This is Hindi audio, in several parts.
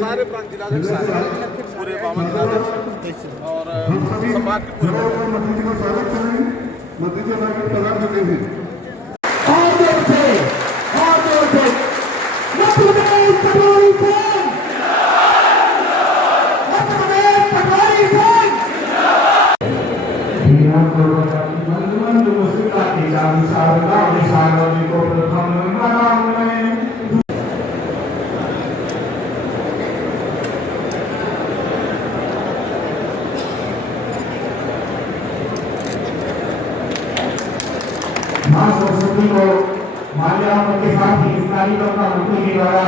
सारे प्रांत जिलाध्यक्ष पूरे 52 जिलाध्यक्ष और संभाग के पूरे मंत्री जी का स्वागत करें। मंत्री जी हमारे प्रधान चुके हैं मां सरस्वती को माल्यार्पण के साथ ही इस कार्यक्रम का मंत्री जी द्वारा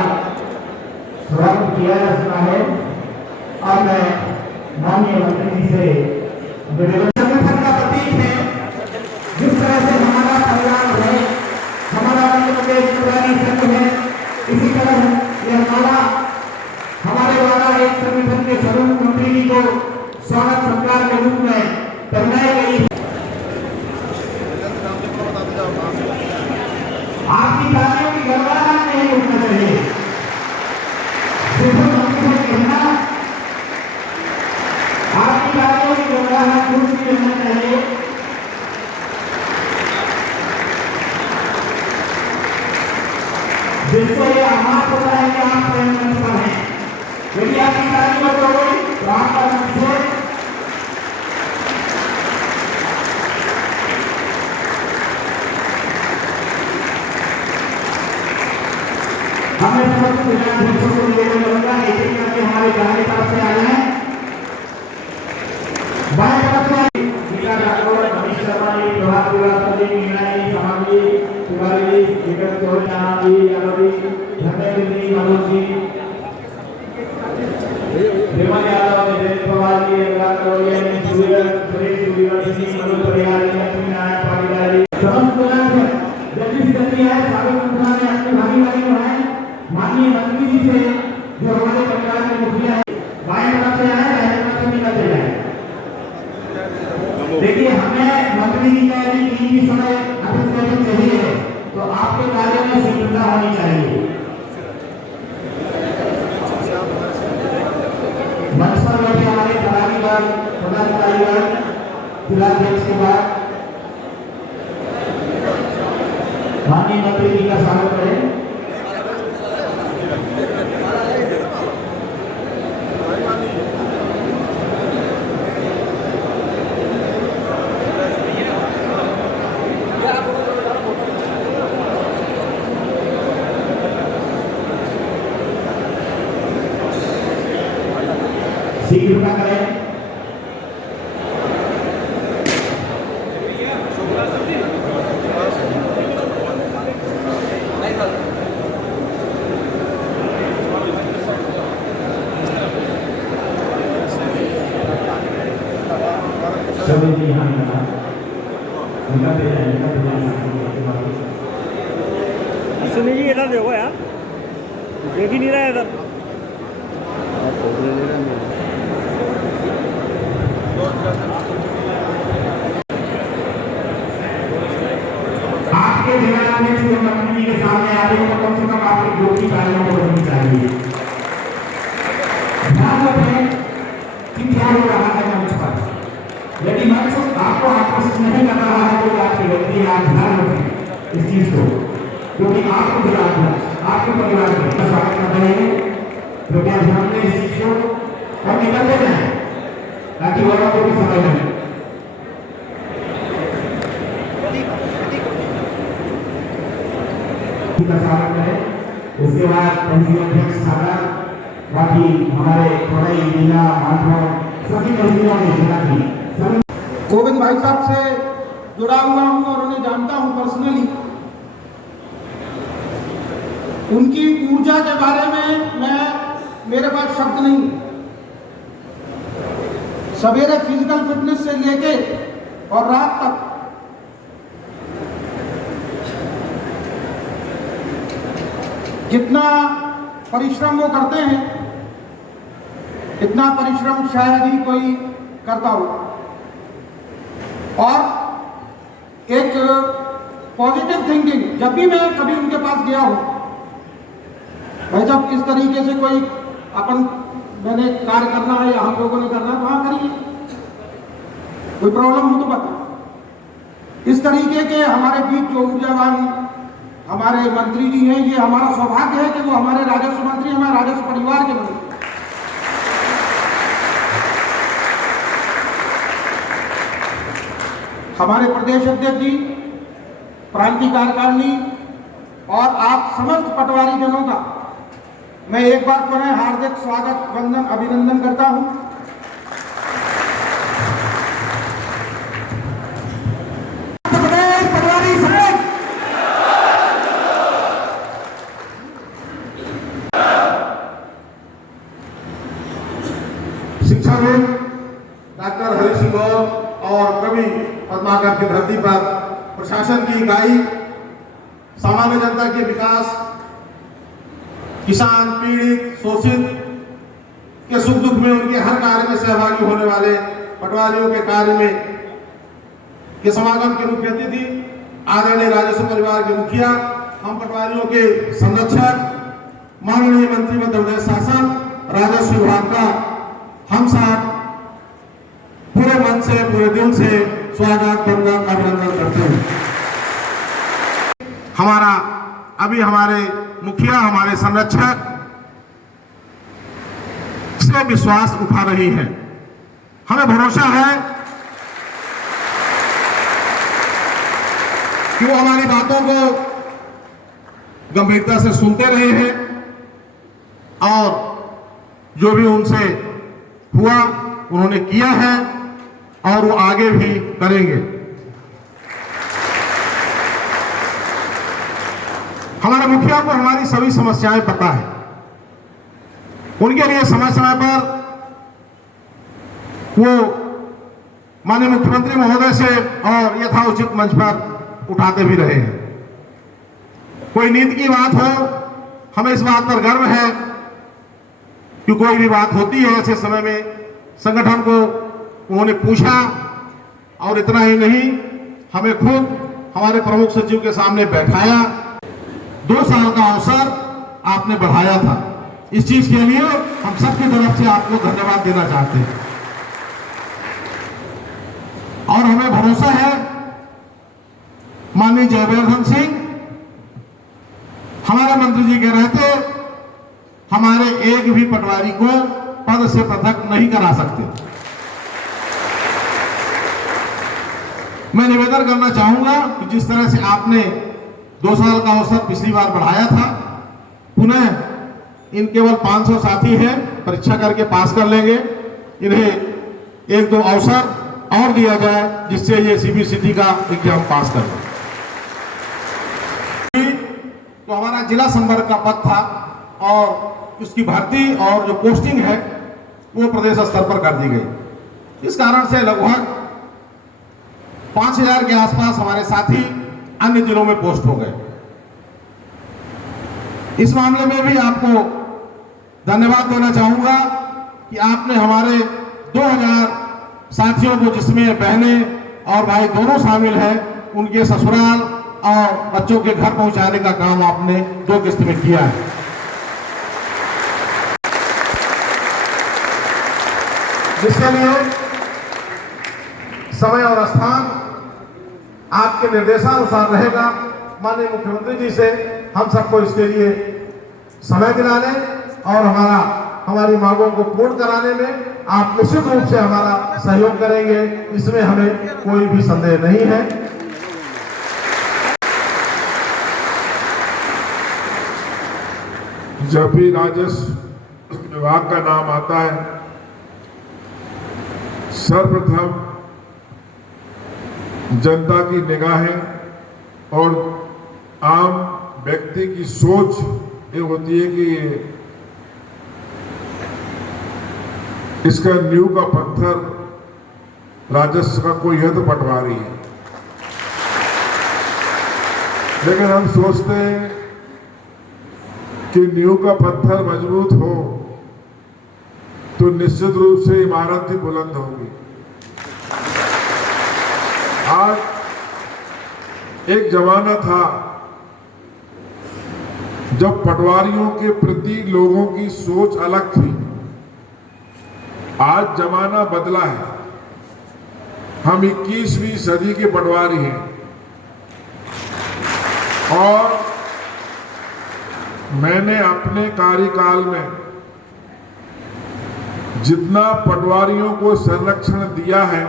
स्वागत किया जा चुका है। और मैं माननीय मंत्री जी से संगठन का प्रतीक है। जिस तरह से हमारा परिवार है, हमारा पुरानी संघ है, इसी तरह ये हमारे द्वारा एक संगठन के स्वरूप मंत्री जी को स्वागत सत्कार के रूप में पहनाई गई। आपकी तालियों की गड़बड़ाहट नहीं होना चाहिए। सिर्फ मंत्री से कहना, आपकी तालियों की गड़बड़ाहट दूर नहीं होना चाहिए। जिससे ये आभास होता है कि आप स्वयं मंच पर हैं। यदि आपकी तालियों को तो आपका मंच है। हमें समस्त जिलाध्यक्षों को निवेदन करूंगा एक करके हमारे दाहिने तरफ से आ जाए, बाएं तरफ से मीरा राठौर, मनीष शर्मा जी, प्रभात गुलाब जी, मीना जी, समाजी तिवारी जी, विगत चौहान जी, यादव जी, धर्मेंद्र जी, मनोज जी, विमल यादव, जयंत पवार जी, अनुराग करोड़िया जी, सुरेश सूर्यवंशी जी, मनोज परिहार जी, लक्ष्मी नारायण पाटीदार जी, समस्त जिलाध्यक्ष जल्दी से जल्दी है। स्वागत संस्था में अपनी भागीदारी बढ़ाएं। माननीय मंत्री जी से जो हमारे परिवार के मुखिया है, बाएं तरफ से आए, दाहिने तरफ से निकलते जाए। देखिए, हमें मंत्री जी का यदि कीमती समय अधिक से अधिक चाहिए है तो आपके कार्य में शीघ्रता होनी चाहिए। मंच पर बैठे हमारे पदाधिकारी जिलाध्यक्ष के बाद माननीय मंत्री जी का स्वागत करें। शीघ्रता करें। सभी जी यहाँ निकलते जाए सुनिए जी, इधर देखो यार, देख ही नहीं रहा इधर। आपके ध्यान में जो मंत्री जी के सामने आते हैं तो कम से कम आपकी दो की तालियों को बजनी चाहिए। ध्यान रखें कि क्या हो रहा है मंच पर। यदि मंच आपको आकर्षित नहीं कर रहा है तो आपकी गलती है। आप ध्यान रखें इस चीज को, क्योंकि आपको आपके परिवार में स्वागत कर रहे हैं। कृपया ध्यान दें इस चीज को और निकलते जाए ताकि औरों को भी समझ लें। का स्वागत करें। उसके बाद तहसील अध्यक्ष सागर, बाकी हमारे खोड़ई, मीना, माधव, सभी तहसीलों ने जिला की गोविंद भाई साहब से जुड़ा हुआ हूँ और उन्हें जानता हूँ पर्सनली। उनकी ऊर्जा के बारे में मेरे पास शब्द नहीं। सवेरे फिजिकल फिटनेस से लेके और रात तक जितना परिश्रम वो करते हैं, इतना परिश्रम शायद ही कोई करता हो। और एक पॉजिटिव थिंकिंग, जब भी मैं कभी उनके पास गया हूँ भाई साहब इस तरीके से कोई अपन मैंने कार्य करना है या हम लोगों ने करना है तो हाँ करिए, कोई प्रॉब्लम हो तो बता। इस तरीके के हमारे बीच जो ऊर्जावान हमारे मंत्री जी हैं, ये हमारा सौभाग्य है कि वो हमारे राजस्व मंत्री, हमारे राजस्व परिवार के मंत्री। हमारे प्रदेश अध्यक्ष जी, प्रांतीय कार्यकारिणी और आप समस्त पटवारी जनों का मैं एक बार पुनः हार्दिक स्वागत, वंदन, अभिनंदन करता हूं। पटवारी संघ शिक्षाविद डॉक्टर हरि सिंह और कवि पद्माकर की धरती पर प्रशासन की इकाई, सामान्य जनता के विकास, किसान, पीड़ित, शोषित के सुख दुख में उनके हर कार्य में सहभागी होने वाले पटवारियों के कार्य में के समागम के मुख्य अतिथि आदरणीय राजस्व परिवार के मुखिया, हम पटवारियों के संरक्षक, माननीय मंत्री मध्य प्रदेश शासन, राजस्व विभाग का हम सब पूरे मन से, पूरे दिल से स्वागत, वंदन, अभिनंदन करते हैं। हमारे मुखिया, हमारे संरक्षक से विश्वास उठा रही है। हमें भरोसा है कि वो हमारी बातों को गंभीरता से सुनते रहे हैं और जो भी उनसे हुआ उन्होंने किया है और वो आगे भी करेंगे। हमारे मुखिया को हमारी सभी समस्याएं पता है, उनके लिए समय समय पर वो माननीय मुख्यमंत्री महोदय से और यथाउचित मंच पर उठाते भी रहे हैं। कोई नीति की बात हो, हमें इस बात पर गर्व है कि कोई भी बात होती है ऐसे समय में संगठन को उन्होंने पूछा और इतना ही नहीं, हमें खुद हमारे प्रमुख सचिव के सामने बैठाया। 2 साल का अवसर आपने बढ़ाया था, इस चीज के लिए हम सबकी तरफ से आपको धन्यवाद देना चाहते हैं। और हमें भरोसा है माननीय जयवर्धन सिंह हमारे मंत्री जी के रहते हमारे एक भी पटवारी को पद से पृथक नहीं करा सकते। मैं निवेदन करना चाहूंगा कि जिस तरह से आपने 2 साल का अवसर पिछली बार बढ़ाया था, पुनः इन केवल 500 साथी हैं, परीक्षा करके पास कर लेंगे, इन्हें 1-2 अवसर और दिया जाए जिससे ये सीबीसीटी का एग्जाम पास कर लें। तो हमारा जिला संपर्क का पद था और उसकी भर्ती और जो पोस्टिंग है वो प्रदेश स्तर पर कर दी गई। इस कारण से लगभग 5000 के आसपास हमारे साथी अन्य जिलों में पोस्ट हो गए। इस मामले में भी आपको धन्यवाद देना चाहूंगा कि आपने हमारे 2000 साथियों को, जिसमें बहनें और भाई दोनों शामिल हैं, उनके ससुराल और बच्चों के घर पहुंचाने का काम आपने 2 किस्त में किया है। जिसके लिए समय और स्थान आपके निर्देशानुसार रहेगा। माननीय मुख्यमंत्री जी से हम सबको इसके लिए समय दिलाने और हमारी मांगों को पूर्ण कराने में आप निश्चित रूप से हमारा सहयोग करेंगे, इसमें हमें कोई भी संदेह नहीं है। जब भी राजस्व विभाग का नाम आता है, सर्वप्रथम जनता की निगाहें और आम व्यक्ति की सोच ये होती है कि इसका नींव का पत्थर राजस्व का कोई है तो पटवारी है। लेकिन हम सोचते हैं कि नींव का पत्थर मजबूत हो तो निश्चित रूप से इमारत भी बुलंद होगी। आज एक जमाना था जब पटवारियों के प्रति लोगों की सोच अलग थी। आज जमाना बदला है, हम 21वीं सदी के पटवारी हैं और मैंने अपने कार्यकाल में जितना पटवारियों को संरक्षण दिया है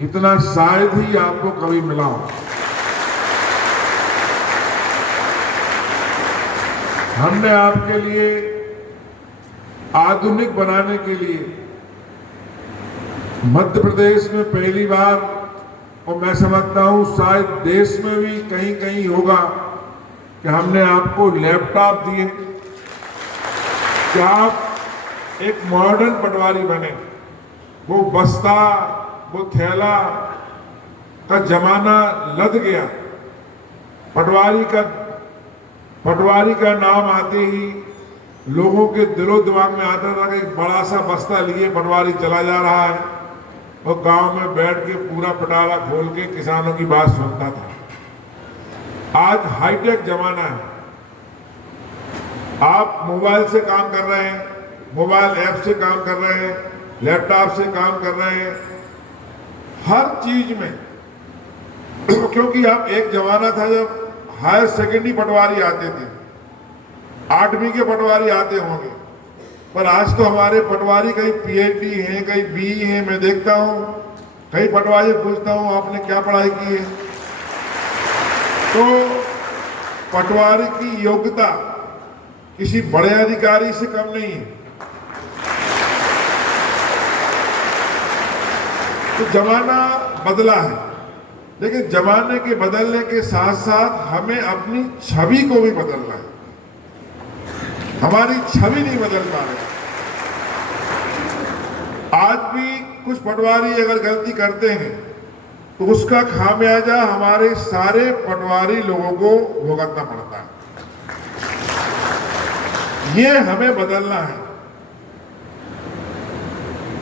इतना शायद ही आपको कभी मिला हो। हमने आपके लिए आधुनिक बनाने के लिए मध्य प्रदेश में पहली बार, और मैं समझता हूं शायद देश में भी कहीं कहीं होगा, कि हमने आपको लैपटॉप दिए कि आप एक मॉडर्न पटवारी बने। वो बस्ता, वो थैला का जमाना लद गया। पटवारी का नाम आते ही लोगों के दिलो दिमाग में आता था कि एक बड़ा सा बस्ता लिए पटवारी चला जा रहा है और गांव में बैठ के पूरा पटाला खोल के किसानों की बात सुनता था। आज हाईटेक जमाना है, आप मोबाइल से काम कर रहे हैं, मोबाइल ऐप से काम कर रहे हैं, लैपटॉप से काम कर रहे हैं, हर चीज में। क्योंकि आप एक जमाना था जब हायर सेकेंडरी पटवारी आते थे, 8वीं के पटवारी आते होंगे, पर आज तो हमारे पटवारी कई पीएचडी हैं, कई बीई हैं। मैं देखता हूं कई पटवारी पूछता हूं आपने क्या पढ़ाई की है। तो पटवारी की योग्यता किसी बड़े अधिकारी से कम नहीं है। तो जमाना बदला है, लेकिन जमाने के बदलने के साथ साथ हमें अपनी छवि को भी बदलना है। हमारी छवि नहीं बदल पा रही। आज भी कुछ पटवारी अगर गलती करते हैं तो उसका खामियाजा हमारे सारे पटवारी लोगों को भुगतना पड़ता है। ये हमें बदलना है।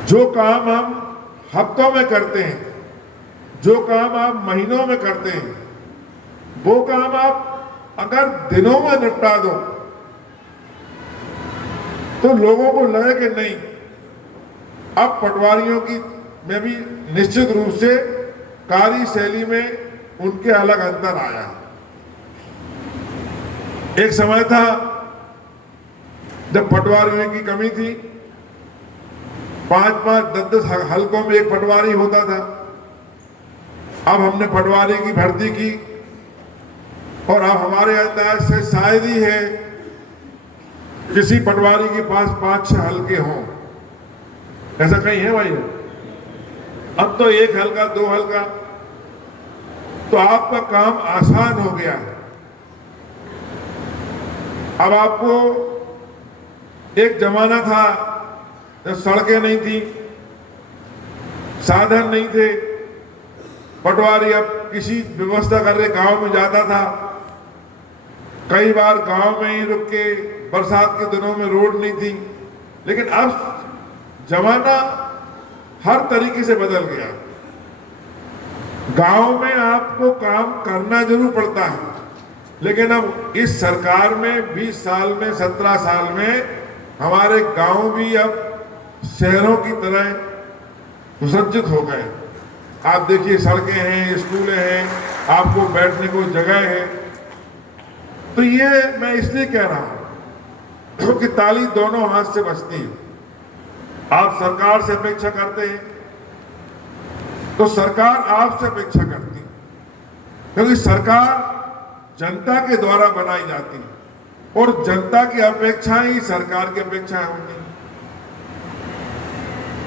जो काम हम हफ्तों में करते हैं, जो काम आप महीनों में करते हैं, वो काम आप अगर दिनों में निपटा दो तो लोगों को लगे कि नहीं, अब पटवारियों की में भी निश्चित रूप से कार्यशैली में उनके अलग अंतर आया। एक समय था जब पटवारियों की कमी थी, 5-5, 10-10 हलकों में एक पटवारी होता था। अब हमने पटवारी की भर्ती की और अब हमारे अंदाज से शायद ही है किसी पटवारी के पास 5-6 हलके हों। ऐसा कहीं है भाई? अब तो 1 हलका, 2 हलका, तो आपका काम आसान हो गया है। अब आपको, एक जमाना था जब सड़कें नहीं थी, साधन नहीं थे, पटवारी अब किसी व्यवस्था करके गांव में जाता था, कई बार गांव में ही रुक के, बरसात के दिनों में रोड नहीं थी। लेकिन अब जमाना हर तरीके से बदल गया। गांव में आपको काम करना जरूर पड़ता है, लेकिन अब इस सरकार में 20 साल में, 17 साल में हमारे गांव भी अब शहरों की तरह सुसज्जित हो गए। आप देखिए, सड़कें हैं, स्कूलें हैं, आपको बैठने को जगह है। तो ये मैं इसलिए कह रहा हूं कि ताली दोनों हाथ से बजती है। आप सरकार से अपेक्षा करते हैं तो सरकार आपसे अपेक्षा करती है, क्योंकि सरकार जनता के द्वारा बनाई जाती है और जनता की अपेक्षाएं ही सरकार की अपेक्षाएं होती हैं।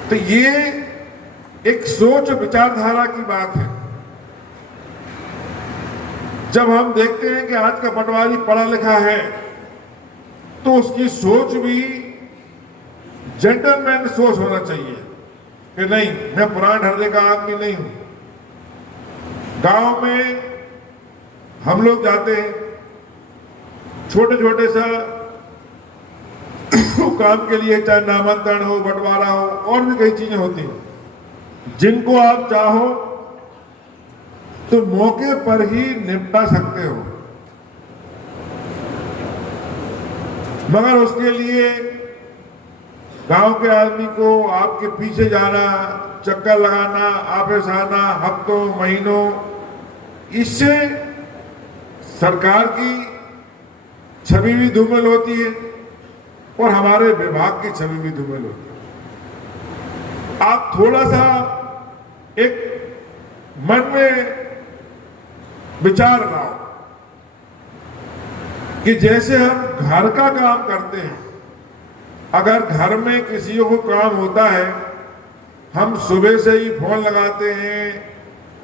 तो ये एक सोच विचारधारा की बात है। जब हम देखते हैं कि आज का पटवारी पढ़ा लिखा है तो उसकी सोच भी जेंटलमैन सोच होना चाहिए कि नहीं, मैं पुराने ढर्रे का आदमी नहीं हूं। गांव में हम लोग जाते हैं, छोटे छोटे सा काम के लिए, चाहे नामांतरण हो, बंटवारा हो, और भी कई चीजें होती हैं जिनको आप चाहो तो मौके पर ही निपटा सकते हो। मगर उसके लिए गांव के आदमी को आपके पीछे जाना, चक्कर लगाना, वापस आना, हफ्तों महीनों, इससे सरकार की छवि भी धूमिल होती है और हमारे विभाग की छवि भी धूमिल होती है। आप थोड़ा सा एक मन में विचार लाओ कि जैसे हम घर का काम करते हैं, अगर घर में किसी को काम होता है, हम सुबह से ही फोन लगाते हैं,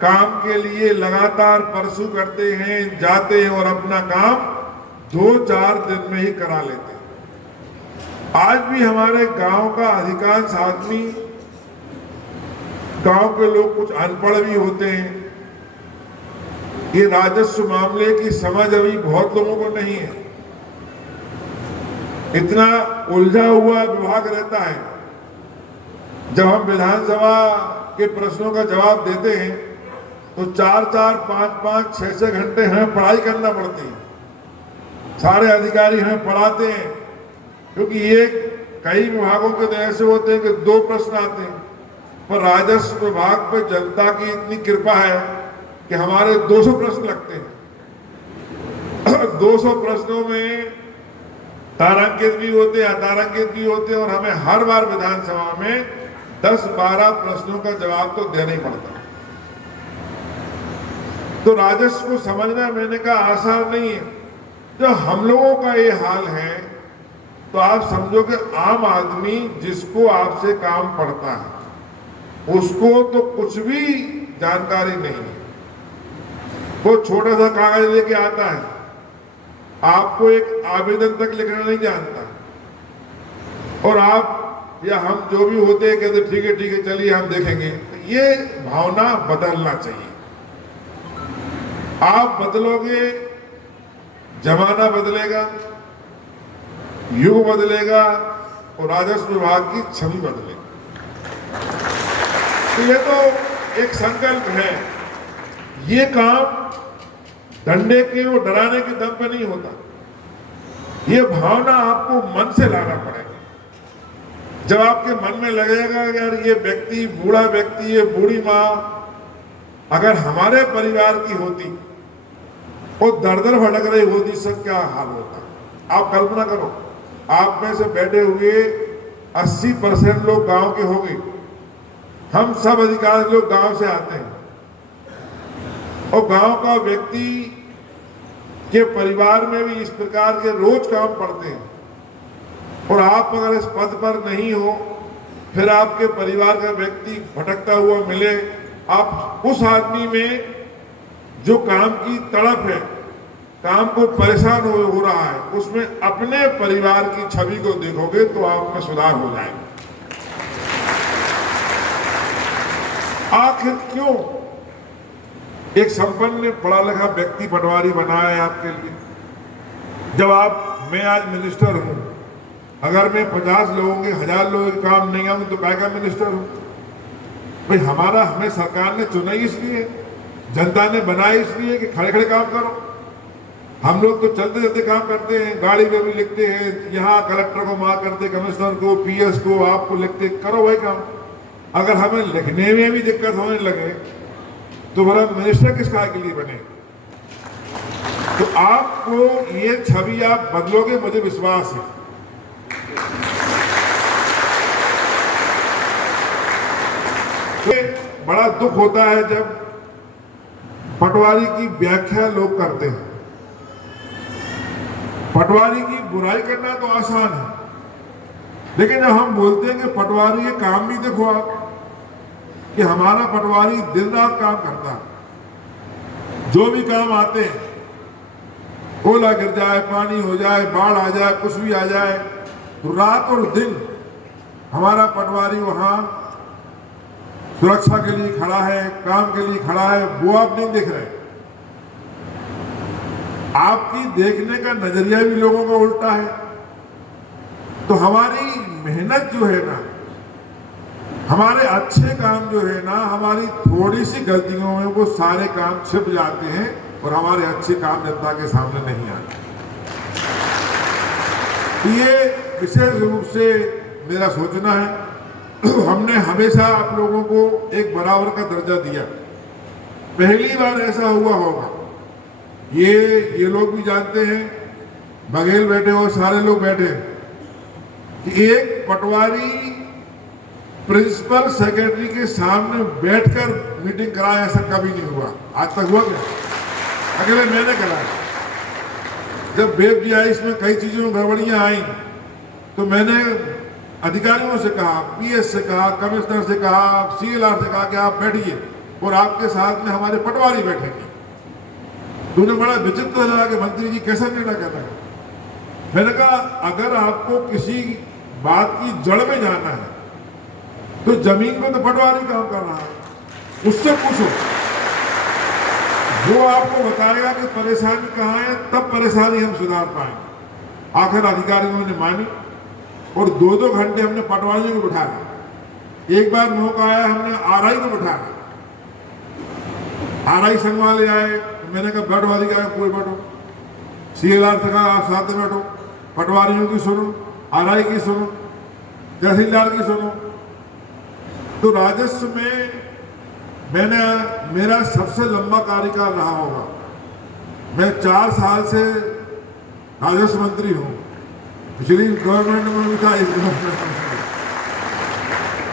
काम के लिए लगातार परसू करते हैं, जाते हैं और अपना काम 2-4 दिन में ही करा लेते हैं। आज भी हमारे गांव का अधिकांश आदमी, गांव के लोग कुछ अनपढ़ भी होते हैं। ये राजस्व मामले की समझ अभी बहुत लोगों को नहीं है। इतना उलझा हुआ विभाग रहता है। जब हम विधानसभा के प्रश्नों का जवाब देते हैं तो 4-4, 5-5, 6-6 घंटे हमें पढ़ाई करना पड़ती है। सारे अधिकारी हमें पढ़ाते हैं, क्योंकि ये कई विभागों के तो ऐसे होते हैं कि 2 प्रश्न आते हैं, पर राजस्व विभाग पे जनता की इतनी कृपा है कि हमारे 200 प्रश्न लगते हैं। 200 प्रश्नों में तारांकित भी होते हैं, अतारांकित भी होते हैं, और हमें हर बार विधानसभा में 10-12 प्रश्नों का जवाब तो देना ही पड़ता है। तो राजस्व को समझना, मैंने कहा, आसान नहीं है। जब हम लोगों का ये हाल है तो आप समझो कि आम आदमी जिसको आपसे काम पड़ता है उसको तो कुछ भी जानकारी नहीं है। वो छोटा सा कागज लेके आता है, आपको एक आवेदन तक लिखना नहीं जानता, और आप या हम जो भी होते हैं कहते ठीक है चलिए हम देखेंगे। ये भावना बदलना चाहिए। आप बदलोगे, जमाना बदलेगा, युग बदलेगा और राजस्व विभाग की छवि बदलेगी। तो ये तो एक संकल्प है। ये काम डंडे के और डराने के दम पे नहीं होता। ये भावना आपको मन से लाना पड़ेगा। जब आपके मन में लगेगा यार ये व्यक्ति, बूढ़ा व्यक्ति, ये बूढ़ी माँ अगर हमारे परिवार की होती, वो दर-दर भटक रही होती, सब क्या हाल होता। आप कल्पना करो, आप में से बैठे हुए 80% लोग गांव के होंगे। हम सब अधिकारी लोग गांव से आते हैं, और गांव का व्यक्ति के परिवार में भी इस प्रकार के रोज काम पड़ते हैं। और आप अगर इस पद पर नहीं हो, फिर आपके परिवार का व्यक्ति भटकता हुआ मिले, आप उस आदमी में जो काम की तड़प है, काम को परेशान हो रहा है, उसमें अपने परिवार की छवि को देखोगे तो आप में सुधार हो जाएगा। आखिर क्यों एक संपन्न पढ़ा लिखा व्यक्ति पटवारी बनाया है आपके लिए? जब मैं आज मिनिस्टर हूं, अगर मैं 50 लोगों के 1000 लोगों के काम नहीं आऊं तो काय का मिनिस्टर हूं? भाई हमें सरकार ने चुना ही इसलिए, जनता ने बनाया इसलिए कि खड़े खड़े काम करो। हम लोग तो चलते चलते काम करते हैं, गाड़ी में भी लिखते हैं, यहाँ कलेक्टर को मार करते, कमिश्नर को, PS को, आपको लिखते, करो वही काम। अगर हमें लिखने में भी दिक्कत होने लगे तो बड़ा मिनिस्टर किस कार्य के लिए बने? तो आपको ये छवि आप बदलोगे, मुझे विश्वास है। तो बड़ा दुख होता है जब पटवारी की व्याख्या लोग करते हैं। पटवारी की बुराई करना तो आसान है, लेकिन जब हम बोलते हैं कि पटवारी ये काम भी देखो आप, कि हमारा पटवारी दिन रात काम करता है। जो भी काम आते हैं, ओला गिर जाए, पानी हो जाए, बाढ़ आ जाए, कुछ भी आ जाए, तो रात और दिन हमारा पटवारी वहां सुरक्षा के लिए खड़ा है, काम के लिए खड़ा है। वो आप नहीं देख रहे। आपकी देखने का नजरिया भी लोगों का उल्टा है। तो हमारी मेहनत जो है ना, हमारे अच्छे काम जो है ना, हमारी थोड़ी सी गलतियों में वो सारे काम छिप जाते हैं और हमारे अच्छे काम जनता के सामने नहीं आते। ये विशेष रूप से मेरा सोचना है। हमने हमेशा आप लोगों को एक बराबर का दर्जा दिया। पहली बार ऐसा हुआ होगा, ये लोग भी जानते हैं, बघेल बैठे और सारे लोग बैठे हैं, कि एक पटवारी प्रिंसिपल सेक्रेटरी के सामने बैठकर मीटिंग कराया, ऐसा कभी नहीं हुआ। आज तक हुआ क्या? अकेले मैंने कराया। जब वेब जीआईएस में कई चीजों में गड़बड़ियां आई तो मैंने अधिकारियों से कहा, पीएस से कहा, कमिश्नर से कहा, सीएलआर से कहा कि आप बैठिए और आपके साथ में हमारे पटवारी बैठेंगे। तूने बड़ा विचित्र लगा कि मंत्री जी कैसा निर्णय कर रहे हैं। मैंने कहा अगर आपको किसी बात की जड़ में जाना है तो जमीन में तो पटवारी काम कर रहा है, उससे पूछो, वो आपको बताएगा कि परेशानी कहाँ है, तब परेशानी हम सुधार पाएंगे। आखिर अधिकारियों ने मानी और 2-2 घंटे हमने पटवारियों को बिठाया। एक बार मौका आया हमने आरआई को बिठाया, आरआई संघ वाले आए, मैंने कहा बैठो अधिकारी कोई बैठो, सीएलआर से कहा आप साथ में बैठो, पटवारियों की सुनो, आरआई की सुनो, तहसीलदार की सुनो। तो राजस्व में मेरा सबसे लंबा कार्यकाल रहा होगा। मैं 4 साल से राजस्व मंत्री हूँ। पिछली गवर्नमेंट में भी था, इस गवर्नमेंट में,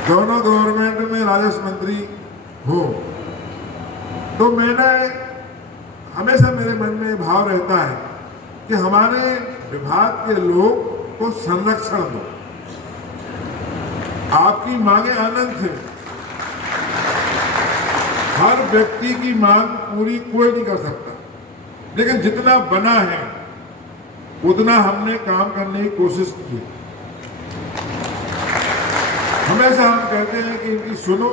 दोनों गवर्नमेंट में राजस्व मंत्री हूँ। तो मैंने हमेशा मेरे मन में भाव रहता है कि हमारे विभाग के लोग को संरक्षण दो। आपकी मांगे अनंत है, हर व्यक्ति की मांग पूरी कोई नहीं कर सकता, लेकिन जितना बना है उतना हमने काम करने की कोशिश की। हमेशा हम कहते हैं कि इनकी सुनो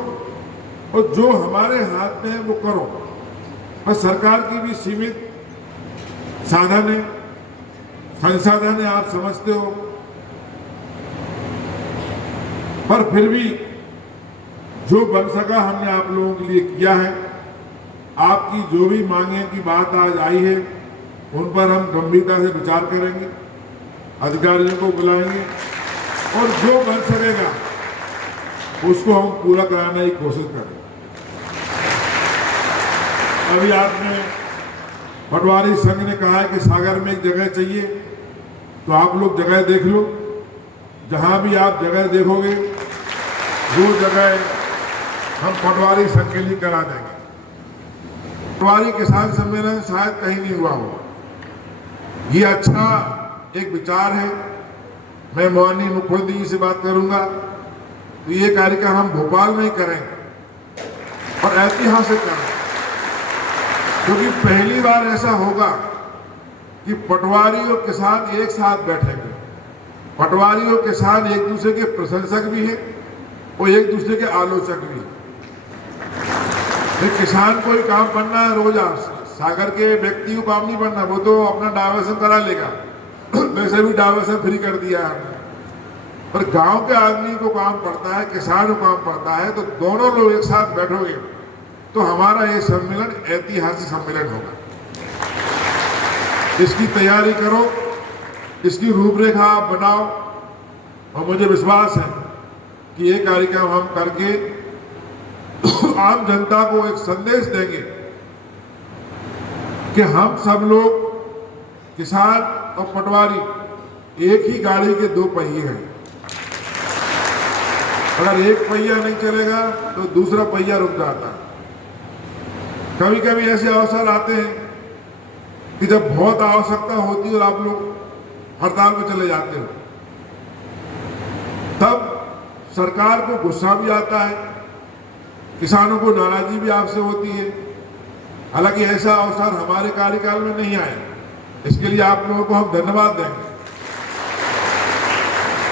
और जो हमारे हाथ में है वो करो। पर सरकार की भी सीमित साधन है, संसाधन है, आप समझते हो, पर फिर भी जो बन सका हमने आप लोगों के लिए किया है। आपकी जो भी मांगे की बात आज आई है उन पर हम गंभीरता से विचार करेंगे, अधिकारियों को बुलाएंगे और जो बन सकेगा उसको हम पूरा कराने की कोशिश करेंगे। अभी आपने पटवारी संघ ने कहा है कि सागर में एक जगह चाहिए, तो आप लोग जगह देख लो। जहां भी आप जगह देखोगे वो जगह हम पटवारी संघ के लिए करा देंगे। पटवारी किसान सम्मेलन शायद कहीं नहीं हुआ हो, ये अच्छा एक विचार है। मैं माननीय मुख्यमंत्री जी से बात करूंगा तो ये कार्यक्रम हम भोपाल में ही करेंगे और ऐतिहासिक करेंगे, क्योंकि पहली बार ऐसा होगा कि पटवारी और किसान एक साथ बैठेंगे। पटवारी और किसान एक दूसरे के प्रशंसक भी हैं और एक दूसरे के आलोचक भी हैं। किसान कोई काम करना है रोज, सागर के व्यक्ति को काम नहीं करना, वो तो अपना डाइवर्सन करा लेगा, वैसे भी डाइवर्सन फ्री कर दिया है हमने। पर गांव के आदमी को काम पड़ता है, किसान को काम पड़ता है, तो दोनों लोग एक साथ बैठोगे तो हमारा ये सम्मेलन ऐतिहासिक सम्मेलन होगा। इसकी तैयारी करो, इसकी रूपरेखा आप बनाओ और मुझे विश्वास है कि ये कार्यक्रम हम करके आम जनता को एक संदेश देंगे कि हम सब लोग किसान और पटवारी एक ही गाड़ी के 2 पहिए हैं। अगर एक पहिया नहीं चलेगा तो दूसरा पहिया रुक जाता है। कभी कभी ऐसे अवसर आते हैं कि जब बहुत आवश्यकता होती है और आप लोग हड़ताल पे चले जाते हो, तब सरकार को गुस्सा भी आता है, किसानों को नाराजगी भी आपसे होती है। हालांकि ऐसा अवसर हमारे कार्यकाल में नहीं आया, इसके लिए आप लोगों को हम धन्यवाद देंगे।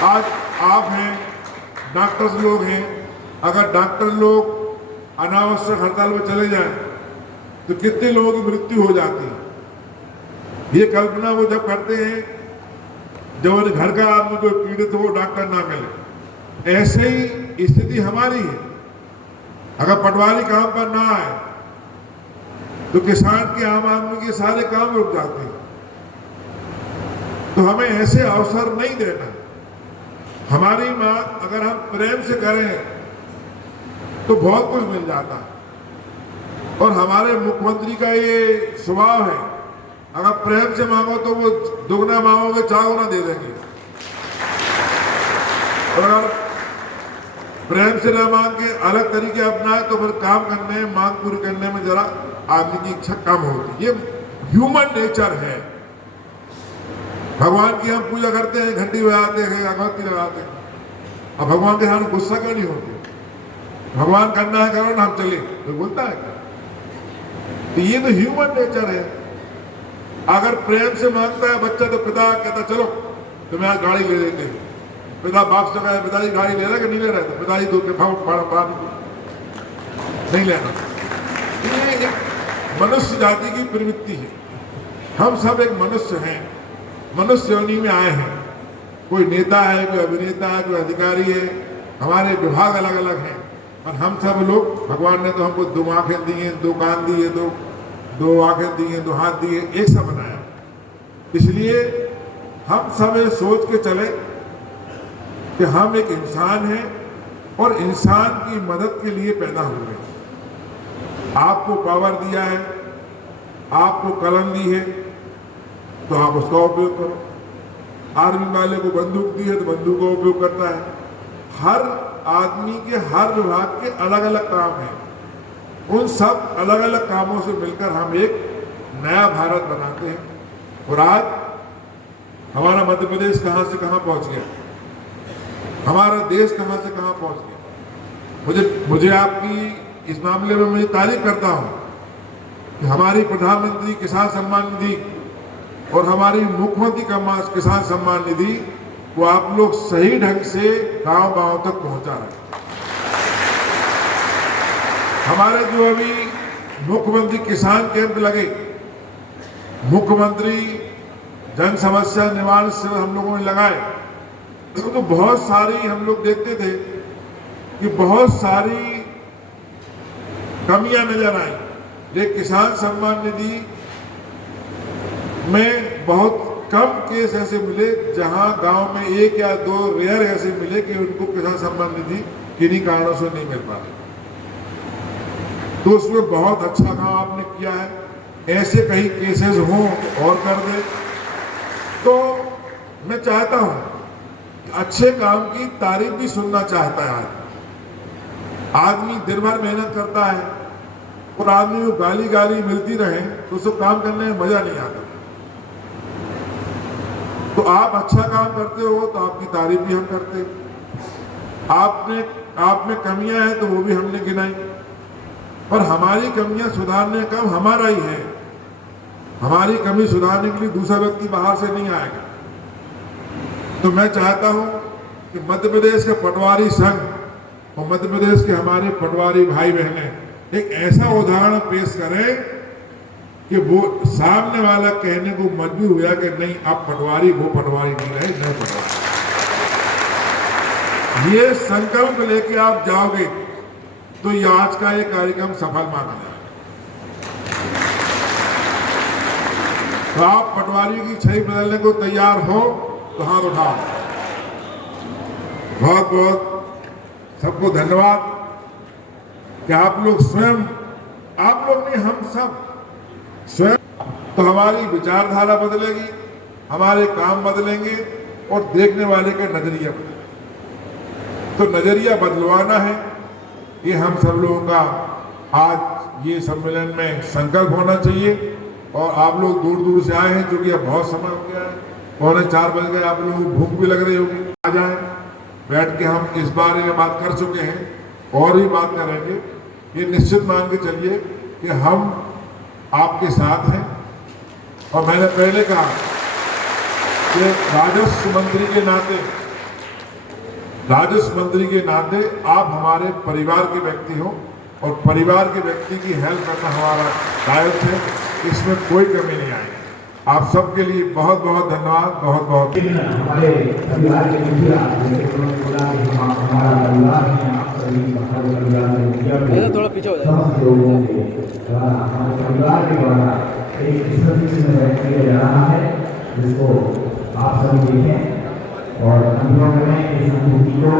आज आप हैं, डॉक्टर्स लोग हैं, अगर डॉक्टर लोग अनावश्यक हड़ताल पर चले जाएं तो कितने लोगों की मृत्यु हो जाती है। ये कल्पना वो जब करते हैं जब घर का आदमी कोई पीड़ित हो, डॉक्टर ना मिले। ऐसे ही स्थिति हमारी है। अगर पटवारी काम पर ना आए तो किसान के, आम आदमी के सारे काम रुक जाते हैं। तो हमें ऐसे अवसर नहीं देना। हमारी मांग अगर हम प्रेम से करें तो बहुत कुछ मिल जाता है। और हमारे मुख्यमंत्री का ये स्वभाव है, अगर प्रेम से मांगो तो वो दुगना मांगोगे, 4 गुना दे देंगे। और अगर प्रेम से न मांग के अलग तरीके अपनाए तो फिर काम करने, मांग पूरी करने में जरा आदमी की इच्छा कम होती। ये ह्यूमन नेचर है। भगवान की हम पूजा करते हैं, घंटी बजाते हैं, अगरबत्ती लगाते हैं, अब भगवान के सामने गुस्सा क्यों नहीं होते? भगवान करना है करो ना, हम चले तो बोलता है क्या? तो ये तो ह्यूमन नेचर है। अगर प्रेम से मांगता है बच्चा तो पिता कहता चलो तुम्हें आज गाड़ी ले देते हैं। पिता बाप से कहे पिताजी गाड़ी ले रहा है कि नहीं ले रहा है? तो पिताजी दो के नहीं लेना। ये एक मनुष्य जाति की प्रवृत्ति है। हम सब एक मनुष्य हैं, मनुष्य योनि में आए हैं। कोई नेता है, कोई अभिनेता है, कोई अधिकारी है, हमारे विभाग अलग अलग हैं, और हम सब लोग, भगवान ने तो हमको 2 आंखें दी हैं, 2 कान दिए, 2 आंखें दी हैं, 2 हाथ दिए, एक सा बनाया। इसलिए हम सब ये सोच के चले कि हम एक इंसान हैं और इंसान की मदद के लिए पैदा हुए हैं। आपको पावर दिया है, आपको कलम दी है, तो आप उसका उपयोग करो। आर्मी वाले को बंदूक दी है तो बंदूक का उपयोग करता है। हर आदमी के, हर विभाग के अलग अलग काम हैं। उन सब अलग अलग कामों से मिलकर हम एक नया भारत बनाते हैं। और आज हमारा मध्य प्रदेश कहां से कहां पहुंच गया, हमारा देश कहां से कहां पहुंच गया। मुझे आपकी इस मामले में मैं तारीफ करता हूं कि हमारी प्रधानमंत्री किसान सम्मान निधि और हमारी मुख्यमंत्री किसान सम्मान निधि को आप लोग सही ढंग से गांव-गांव तक पहुंचा रहे हैं। हमारे जो अभी मुख्यमंत्री किसान कैंप लगे, मुख्यमंत्री जन समस्या निवारण शिविर हम लोगों ने लगाए, तो बहुत सारी हम लोग देखते थे कि बहुत सारी कमियां नजर आई। ये किसान सम्मान निधि में बहुत कम केस ऐसे मिले जहां गांव में 1 या 2 रेयर ऐसे मिले कि उनको किसान सम्मान निधि किन्हीं कारणों से नहीं मिल पा रही। तो उसमें बहुत अच्छा काम आपने किया है। ऐसे कई केसेस हों तो और कर दे। तो मैं चाहता हूं, अच्छे काम की तारीफ भी सुनना चाहता है आदमी। दिन भर मेहनत करता है और आदमी को गाली मिलती रहे तो उसको काम करने में मजा नहीं आता। तो आप अच्छा काम करते हो तो आपकी तारीफ भी हम करते हैं। आप में कमियां हैं तो वो भी हमने गिनाई, और हमारी कमियां सुधारने का काम हमारा ही है। हमारी कमी सुधारने के लिए दूसरा व्यक्ति बाहर से नहीं आएगा। तो मैं चाहता हूं कि मध्य प्रदेश का पटवारी संघ और मध्य प्रदेश के हमारे पटवारी भाई बहनें एक ऐसा उदाहरण पेश करें कि वो सामने वाला कहने को मजबूर हुआ कि नहीं अब पटवारी वो पटवारी नहीं रहे, नहीं पटवारी। ये संकल्प लेके आप जाओगे तो ये आज का ये कार्यक्रम सफल माना जाएगा। तो आप पटवारी की छवि बदलने को तैयार हो तो हाथ उठाओ। बहुत बहुत सबको धन्यवाद कि आप लोग स्वयं, आप लोग नहीं हम सब स्वयं, तो हमारी विचारधारा बदलेगी, हमारे काम बदलेंगे और देखने वाले का नजरिया बदलेगा। तो नजरिया बदलवाना है, ये हम सब लोगों का आज ये सम्मेलन में संकल्प होना चाहिए। और आप लोग दूर दूर से आए हैं, क्योंकि अब बहुत समय हो गया है, 3:45 बज गए, आप लोगों को भूख भी लग रही होगी। आ जाए, बैठ के हम इस बारे में बात कर चुके हैं और भी बात करेंगे। ये निश्चित मान के चलिए कि हम आपके साथ हैं। और मैंने पहले कहा कि राजस्व मंत्री के नाते आप हमारे परिवार के व्यक्ति हो, और परिवार के व्यक्ति की हेल्प करना हमारा दायित्व है, इसमें कोई कमी नहीं आएगी। आप सबके लिए बहुत बहुत धन्यवाद, बहुत बहुत। हमारे परिवार के मुखिया हमारा परिवार है, आप सभी थोड़ा पीछे हो जाए। समस्त लोगों के द्वारा, हमारे परिवार के द्वारा एक स्मृति में किया जा रहा है, जिसको आप सभी देखें और अनुभव करें इस अनुभूति को